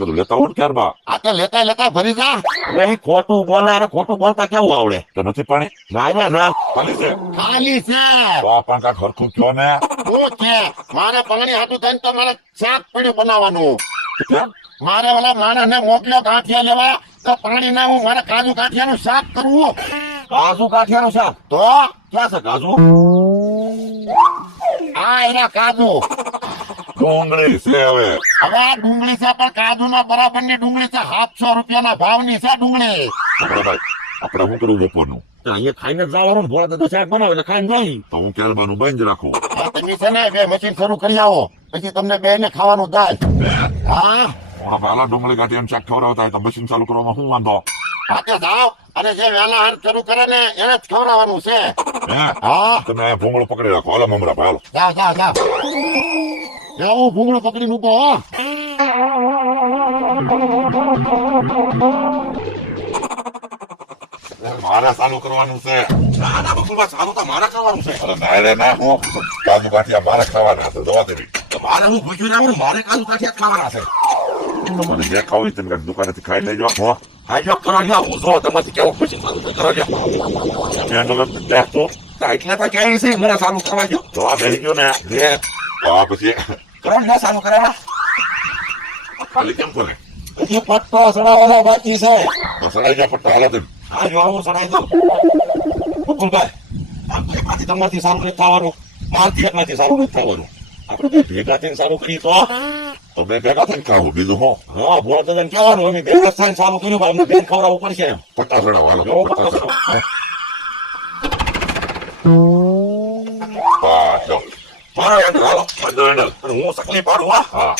બધું લેતા હોય ને ત્યારબાદ આ તો લેતા લેતા ભરી જા. એ ખોટું બોલે અને ખોટું બોલતા કેવું આવડે તો નથી પાણી ના ના ખાલી છે ખાલી છે. તો આ પણ કાંઈક હરખું કયો ને શું છે? મારે પાણી હાટું થઈને તો મારે શાક પડ્યું બનાવવાનું. કેમ? મારે ઓલા માણસને મોકલ્યો ગાંઠિયા લેવા, તો પાણી ના હું મારે કાજુ ગાંઠિયાનું શાક કરવું. કાજુ કાઠિયાનું શાક તો ક્યાં છે કાજુ આ એના કાજુ. ડુંગળી છે હવે હવે આ ડુંગળી છે, પણ કાજુ ના બરાબર ની ડુંગળી છે. 700 રૂપિયાના ભાવની છે ડુંગળી. આપણે શું કરવું બપોરનું અહીંયા ખાઈને જ જવાનું ભોળા દાદા શાક બનાવે એટલે ખાઈને જાય તો હું ક્યારબાનું બંધ રાખું હા, તમે છે ને બે મશીન શરૂ કરી આવો, પછી તમને બે ને ખાવાનું દાલ. હા પહેલા ડુંગળી કાઢી શાક ખવડાવતા હોય તો મશીન ચાલુ કરવામાં શું વાંધો હાથે જાઓ, અને જે વહેલા હાર શરૂ કરે ને એને જ ખવડાવવાનું છે. હે હા તમે આ ભૂંગળો પકડી રાખો હાલો મમરા ભાલો જાઓ જાઓ જાઓ. હું ભૂંગળો પકડીને ઉભો. હો મારે ચાલુ કરવાનું છે ના ના બકુલબા ચાલુ તો મારે કરવાનું છે અરે ના રે ના હું કાજુ કાઠિયા મારે ખાવાના છે દવા દેવી મારે હું ભૂખ્યું ના મારે કાજુ કાઠિયા ખાવાના છે મને જે ખાવું તમે દુકાનેથી ખાઈ લેજો હો ખાઈ લો કરો લ્યો હું જો તમારી કેવું પછી ચાલુ કરો લ્યો એનો બેઠો એટલે તો ક્યાંય છે મને ચાલુ કરવા દો દવા બેસી ગયો ને લે આ પછી કરો ને ચાલુ કરાવવા ખાલી કેમ કરે હજી પટ્ટો સડાવવાનો બાકી છે. સડાઈ જા પટ્ટા હાલો તેમ હા જો હું સડાઈ દઉં. બકુલભાઈ, આમ ભાઈ તમારથી સારું નથી થવાનું, મારથી એકલાથી સારું નથી થવાનું. આપણે બે ભેગા થઈને સારું કરીએ તો બે ભેગા થઈને ખાવું બીજું હો હા ભોળા દાદાને કહેવાનું અમે ભેગા થઈને સારું કર્યું, અમને બેન ખવડાવવું પડશે એમ. પટ્ટા સડાવો હાલો જો પટ્ટા પટ્ટો સડાવો હા ચલો મારો હેન્ડલ હાલો, બધો હેન્ડલ અને હું સકલી પાડું. હા હા